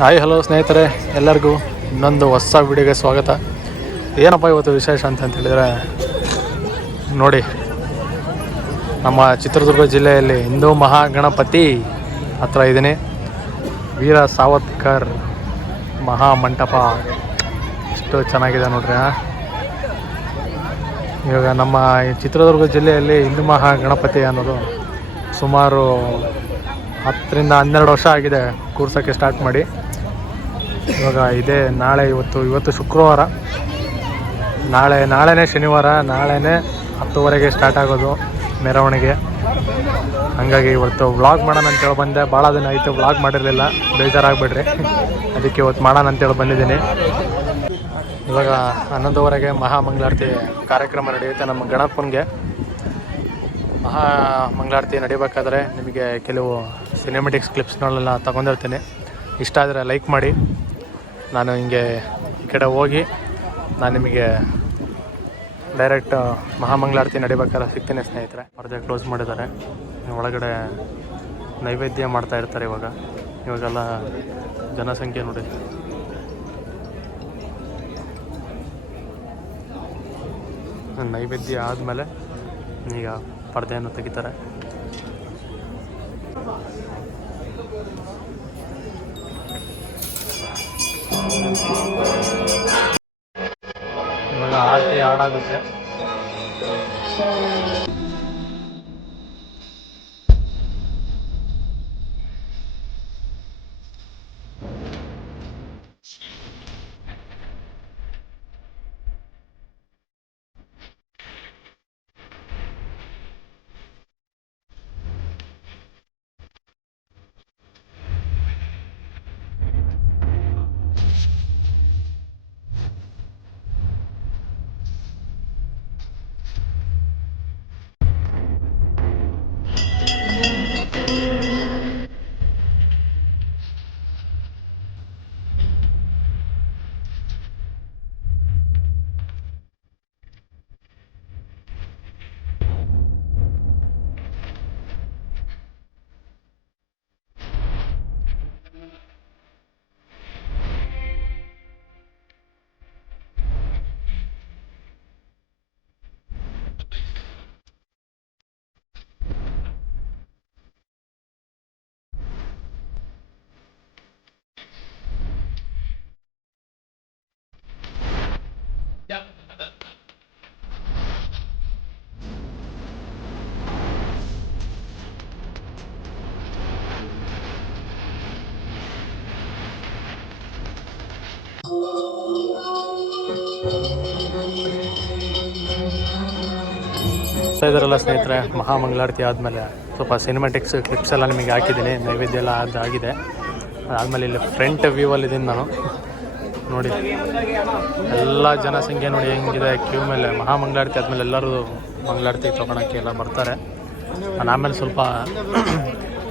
Hi hello ಸ್ನೇಹಿತರೆ, ಎಲ್ಲರಿಗೂ ಇನ್ನೊಂದು ಹೊಸ ವಿಡಿಯೋಗೆ ಸ್ವಾಗತ. ಏನಪ್ಪ ಇವತ್ತು ವಿಶೇಷ ಅಂತ ಹೇಳಿದರೆ, ನೋಡಿ ನಮ್ಮ ಚಿತ್ರದುರ್ಗ ಜಿಲ್ಲೆಯಲ್ಲಿ ಹಿಂದೂ ಮಹಾಗಣಪತಿ ಹತ್ರ ಇದ್ದೀನಿ. ವೀರ ಸಾವರ್ಕರ್ ಮಹಾಮಂಟಪ ಎಷ್ಟು ಚೆನ್ನಾಗಿದೆ ನೋಡ್ರಿ. ಇವಾಗ ನಮ್ಮ ಚಿತ್ರದುರ್ಗ ಜಿಲ್ಲೆಯಲ್ಲಿ ಹಿಂದೂ ಮಹಾಗಣಪತಿ ಅನ್ನೋದು ಸುಮಾರು 10 ರಿಂದ 12 ವರ್ಷ ಆಗಿದೆ ಕೂರ್ಸೋಕ್ಕೆ ಸ್ಟಾರ್ಟ್ ಮಾಡಿ. ಇವಾಗ ಇದೇ ಇವತ್ತು ಶುಕ್ರವಾರ, ನಾಳೆನೇ ಶನಿವಾರ, ನಾಳೆನೇ 10:00 ಸ್ಟಾರ್ಟ್ ಆಗೋದು ಮೆರವಣಿಗೆ. ಹಾಗಾಗಿ ಇವತ್ತು ವ್ಲಾಗ್ ಮಾಡೋಣ ಅಂತೇಳಿ ಬಂದೆ. ಭಾಳ ದಿನ ಆಯಿತು ವ್ಲಾಗ್ ಮಾಡಿರಲಿಲ್ಲ, ಬೇಜಾರಾಗ್ಬಿಡ್ರಿ. ಅದಕ್ಕೆ ಇವತ್ತು ಮಾಡೋಣ ಅಂತೇಳಿ ಬಂದಿದ್ದೀನಿ. ಇವಾಗ 11:00 ಮಹಾಮಂಗಳಾರತಿ ಕಾರ್ಯಕ್ರಮ ನಡೆಯುತ್ತೆ ನಮ್ಮ ಗಣಪನಿಗೆ. ಮಹಾಮಂಗಳಾರತಿ ನಡಿಬೇಕಾದ್ರೆ ನಿಮಗೆ ಕೆಲವು ಸಿನಿಮೆಟಿಕ್ಸ್ ಕ್ಲಿಪ್ಸ್ಗಳನ್ನೆಲ್ಲ ತಗೊಂಡಿರ್ತೀನಿ. ಇಷ್ಟ ಆದರೆ ಲೈಕ್ ಮಾಡಿ. ನಾನು ಹಿಂಗೆ ಈ ಕಡೆ ಹೋಗಿ ನಾನು ನಿಮಗೆ ಡೈರೆಕ್ಟ್ ಮಹಾಮಂಗಳಾರತಿ ನಡಿಬೇಕಾದ್ರೆ ಸಿಗ್ತೀನಿ ಸ್ನೇಹಿತರೆ. ಪರದೆ ಕ್ಲೋಸ್ ಮಾಡಿದ್ದಾರೆ. ಒಳಗಡೆ ನೈವೇದ್ಯ ಮಾಡ್ತಾ ಇರ್ತಾರೆ. ಇವಾಗೆಲ್ಲ ಜನಸಂಖ್ಯೆ ನೋಡಿ. ನೈವೇದ್ಯ ಆದಮೇಲೆ ಈಗ ಪರದೆಯನ್ನು ತೆಗಿತಾರೆ. ಇವಾಗ ಆರತಿ ಹಾಡಾಗುತ್ತೆ. ಇದರಲ್ಲ ಸ್ನೇಹಿತರೆ, ಮಹಾಮಂಗಳಾರತಿ ಆದಮೇಲೆ ಸ್ವಲ್ಪ ಸಿನಿಮ್ಯಾಟಿಕ್ಸ್ ಕ್ಲಿಪ್ಸ್ ಎಲ್ಲ ನಿಮಗೆ ಹಾಕಿದ್ದೀನಿ. ನೈವೇದ್ಯ ಎಲ್ಲ ಆಗಿದೆ. ಅದಾದಮೇಲೆ ಇಲ್ಲಿ ಫ್ರಂಟ್ ವ್ಯೂವಲ್ಲಿದ್ದೀನಿ ನಾನು. ನೋಡಿ ಎಲ್ಲ ಜನಸಂಖ್ಯೆ ನೋಡಿ ಹೆಂಗಿದೆ ಕ್ಯೂ ಮೇಲೆ. ಮಹಾಮಂಗಳಾರತಿ ಆದಮೇಲೆ ಎಲ್ಲರೂ ಮಂಗಳಾರತಿ ತೊಗೊಳಕ್ಕೆ ಎಲ್ಲ ಬರ್ತಾರೆ. ನಾನು ಆಮೇಲೆ ಸ್ವಲ್ಪ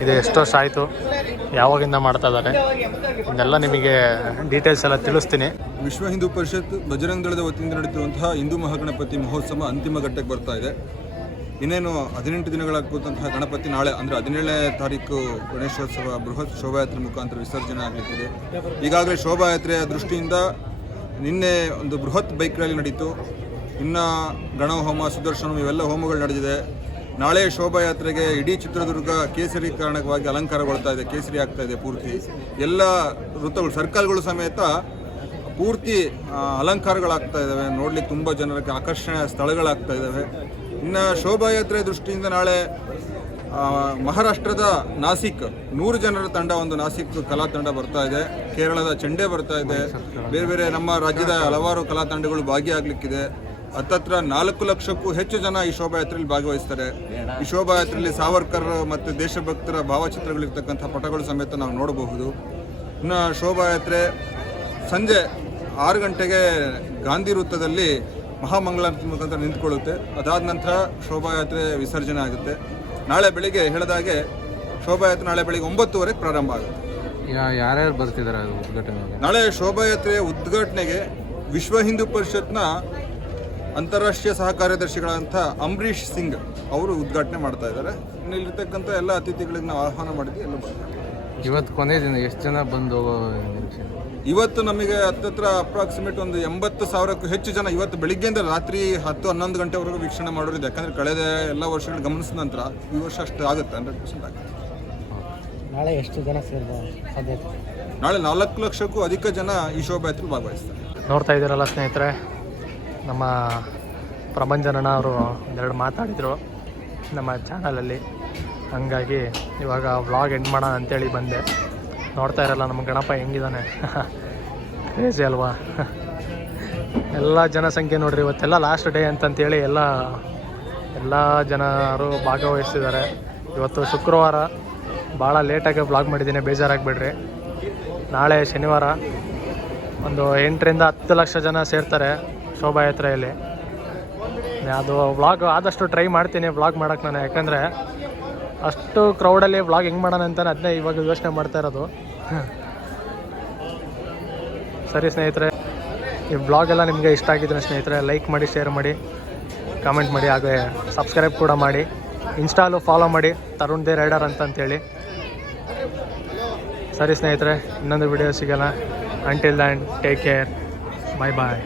ಇದು ಎಷ್ಟು ವರ್ಷ ಆಯಿತು, ಯಾವಾಗಿಂದ ಮಾಡ್ತಾ ಇದ್ದಾರೆ, ಇದನ್ನೆಲ್ಲ ನಿಮಗೆ ಡೀಟೇಲ್ಸ್ ಎಲ್ಲ ತಿಳಿಸ್ತೀನಿ. ವಿಶ್ವ ಹಿಂದೂ ಪರಿಷತ್ ಬಜರಂಗ ದಳದ ವತಿಯಿಂದ ನಡೆಯುತ್ತಿರುವಂತಹ ಹಿಂದೂ ಮಹಾಗಣಪತಿ ಮಹೋತ್ಸವ ಅಂತಿಮ ಘಟ್ಟಕ್ಕೆ ಬರ್ತಾ ಇದೆ. ಇನ್ನೇನು 18 ದಿನಗಳಾಗುವಂತಹ ಗಣಪತಿ ನಾಳೆ ಅಂದರೆ 17ನೇ ತಾರೀಕು ಗಣೇಶೋತ್ಸವ ಬೃಹತ್ ಶೋಭಾಯಾತ್ರೆ ಮುಖಾಂತರ ವಿಸರ್ಜನೆ ಆಗಲಿಕ್ಕಿದೆ. ಈಗಾಗಲೇ ಶೋಭಾಯಾತ್ರೆಯ ದೃಷ್ಟಿಯಿಂದ ನಿನ್ನೆ ಒಂದು ಬೃಹತ್ ಬೈಕ್ ರ್ಯಾಲಿ ನಡೀತು. ಇನ್ನು ಗಣಹೋಮ, ಸುದರ್ಶನ ಇವೆಲ್ಲ ಹೋಮಗಳು ನಡೆದಿದೆ. ನಾಳೆ ಶೋಭಾಯಾತ್ರೆಗೆ ಇಡೀ ಚಿತ್ರದುರ್ಗ ಕೇಸರೀಕರಣವಾಗಿ ಅಲಂಕಾರಗೊಳ್ತಾ ಇದೆ, ಕೇಸರಿ ಆಗ್ತಾ ಇದೆ. ಪೂರ್ತಿ ಎಲ್ಲ ವೃತ್ತಗಳು, ಸರ್ಕಲ್ಗಳು ಸಮೇತ ಪೂರ್ತಿ ಅಲಂಕಾರಗಳಾಗ್ತಾ ಇದ್ದಾವೆ. ನೋಡ್ಲಿಕ್ಕೆ ತುಂಬ ಜನರಿಗೆ ಆಕರ್ಷಣೆಯ ಸ್ಥಳಗಳಾಗ್ತಾ ಇದ್ದಾವೆ. ಇನ್ನು ಶೋಭಾಯಾತ್ರೆ ದೃಷ್ಟಿಯಿಂದ ನಾಳೆ ಮಹಾರಾಷ್ಟ್ರದ ನಾಸಿಕ್ 100 ಜನರ ತಂಡ, ಒಂದು ನಾಸಿಕ್ ಕಲಾ ತಂಡ ಬರ್ತಾ ಇದೆ. ಕೇರಳದ ಚೆಂಡೆ ಬರ್ತಾ ಇದೆ. ಬೇರೆ ಬೇರೆ ನಮ್ಮ ರಾಜ್ಯದ ಹಲವಾರು ಕಲಾ ತಂಡಗಳು ಭಾಗಿಯಾಗಲಿಕ್ಕಿದೆ. ಹತ್ತತ್ರ 4 ಲಕ್ಷಕ್ಕೂ ಹೆಚ್ಚು ಜನ ಈ ಶೋಭಾಯಾತ್ರೆಯಲ್ಲಿ ಭಾಗವಹಿಸ್ತಾರೆ. ಈ ಶೋಭಾಯಾತ್ರೆಯಲ್ಲಿ ಸಾವರ್ಕರ್ ಮತ್ತು ದೇಶಭಕ್ತರ ಭಾವಚಿತ್ರಗಳಿರ್ತಕ್ಕಂಥ ಪಟಗಳು ಸಮೇತ ನಾವು ನೋಡಬಹುದು. ಇನ್ನು ಶೋಭಾಯಾತ್ರೆ ಸಂಜೆ 6 ಗಂಟೆಗೆ ಗಾಂಧಿ ವೃತ್ತದಲ್ಲಿ ಮಹಾಮಂಗಳಾರತಿ ಮುಖಾಂತರ ನಿಂತ್ಕೊಳ್ಳುತ್ತೆ. ಅದಾದ ನಂತರ ಶೋಭಾಯಾತ್ರೆ ವಿಸರ್ಜನೆ ಆಗುತ್ತೆ. ನಾಳೆ ಬೆಳಿಗ್ಗೆ ಹೇಳಿದಾಗೆ ಶೋಭಾಯಾತ್ರೆ ನಾಳೆ ಬೆಳಿಗ್ಗೆ 9:00 ಪ್ರಾರಂಭ ಆಗುತ್ತೆ. ಯಾರ್ಯಾರು ಬರ್ತಿದ್ದಾರೆ ಉದ್ಘಾಟನೆಗೆ? ನಾಳೆ ಶೋಭಾಯಾತ್ರೆಯ ಉದ್ಘಾಟನೆಗೆ ವಿಶ್ವ ಹಿಂದೂ ಪರಿಷತ್ನ ಅಂತಾರಾಷ್ಟ್ರೀಯ ಸಹ ಕಾರ್ಯದರ್ಶಿಗಳಂಥ ಅಂಬರೀಶ್ ಸಿಂಗ್ ಅವರು ಉದ್ಘಾಟನೆ ಮಾಡ್ತಾ ಇದ್ದಾರೆ. ಇಲ್ಲಿರ್ತಕ್ಕಂಥ ಎಲ್ಲ ಅತಿಥಿಗಳಿಗೆ ನಾವು ಆಹ್ವಾನ ಮಾಡಿದ್ವಿ, ಎಲ್ಲ ಬರ್ತಾರೆ. ಇವತ್ತು ಕೊನೆ ದಿನ ಎಷ್ಟು ಜನ ಬಂದು ಹೋಗೋ ನಿರೀಕ್ಷೆ? ಇವತ್ತು ನಮಗೆ ಹತ್ತತ್ರ ಅಪ್ರಾಕ್ಸಿಮೇಟ್ ಒಂದು 80,000ಕ್ಕೂ ಹೆಚ್ಚು ಜನ ಇವತ್ತು ಬೆಳಿಗ್ಗೆಯಿಂದ ರಾತ್ರಿ 10-11 ಗಂಟೆವರೆಗೂ ವೀಕ್ಷಣೆ ಮಾಡೋರಿದೆ. ಯಾಕಂದರೆ ಕಳೆದ ಎಲ್ಲ ವರ್ಷಗಳು ಗಮನಿಸಿದ ನಂತರ ಈ ವರ್ಷ ಅಷ್ಟು ಆಗುತ್ತೆ, 100% ಆಗುತ್ತೆ. ನಾಳೆ ಎಷ್ಟು ಜನ ಸೇರ್ಬೋದು ಸಾಧ್ಯತೆ? ನಾಳೆ 4 ಲಕ್ಷಕ್ಕೂ ಅಧಿಕ ಜನ ಈ ಶೋಭಾಯಾತ್ರೆ ಭಾಗವಹಿಸ್ತಾರೆ. ನೋಡ್ತಾ ಇದ್ದೀರಲ್ಲ ಸ್ನೇಹಿತರೆ, ನಮ್ಮ ಪ್ರಭಂಜನಣ್ಣ ಅವರು ಒಂದೆರಡು ಮಾತಾಡಿದರು ನಮ್ಮ ಚಾನಲಲ್ಲಿ. ಹಂಗಾಗಿ ಇವಾಗ ವ್ಲಾಗ್ ಎಂಡ್ ಮಾಡೋಣ ಅಂತೇಳಿ ಬಂದೆ. ನೋಡ್ತಾ ಇರಲ್ಲ ನಮ್ಮ ಗಣಪ ಹೆಂಗಿದ್ದಾನೆ, ಕ್ರೇಜಿ ಅಲ್ವಾ? ಎಲ್ಲ ಜನಸಂಖ್ಯೆ ನೋಡ್ರಿ, ಇವತ್ತೆಲ್ಲ ಲಾಸ್ಟ್ ಡೇ ಅಂತಂತೇಳಿ ಎಲ್ಲ ಜನರು ಭಾಗವಹಿಸ್ತಿದ್ದಾರೆ. ಇವತ್ತು ಶುಕ್ರವಾರ, ಭಾಳ ಲೇಟಾಗಿ ವ್ಲಾಗ್ ಮಾಡಿದ್ದೀನಿ, ಬೇಜಾರಾಗಿಬಿಡ್ರಿ. ನಾಳೆ ಶನಿವಾರ ಒಂದು 8ರಿಂದ 10 ಲಕ್ಷ ಜನ ಸೇರ್ತಾರೆ ಶೋಭಾಯಾತ್ರೆಯಲ್ಲಿ. ಅದು ವ್ಲಾಗ್ ಆದಷ್ಟು ಟ್ರೈ ಮಾಡ್ತೀನಿ ವ್ಲಾಗ್ ಮಾಡೋಕ್ಕೆ ನಾನು, ಯಾಕಂದರೆ ಅಷ್ಟು ಕ್ರೌಡಲ್ಲಿ ವ್ಲಾಗ್ ಹೆಂಗೆ ಮಾಡೋಣ ಅಂತ ಅದನ್ನೇ ಇವಾಗ ಯೋಚನೆ ಮಾಡ್ತಾ ಇರೋದು. ಸರಿ ಸ್ನೇಹಿತರೆ, ಈ ವ್ಲಾಗೆಲ್ಲ ನಿಮಗೆ ಇಷ್ಟ ಆಗಿದ್ರೆ ಸ್ನೇಹಿತರೆ ಲೈಕ್ ಮಾಡಿ, ಶೇರ್ ಮಾಡಿ, ಕಾಮೆಂಟ್ ಮಾಡಿ, ಹಾಗೆ ಸಬ್ಸ್ಕ್ರೈಬ್ ಕೂಡ ಮಾಡಿ. ಇನ್ಸ್ಟಾಲು ಫಾಲೋ ಮಾಡಿ, ತರುಣ್ ದೇ ರೈಡರ್ ಅಂತಂತೇಳಿ. ಸರಿ ಸ್ನೇಹಿತರೆ, ಇನ್ನೊಂದು ವಿಡಿಯೋ ಸಿಗೋಣ. ಅಂಟಿಲ್ ದ್ಯಾನ್ ಟೇಕ್ ಕೇರ್, ಬಾಯ್ ಬಾಯ್.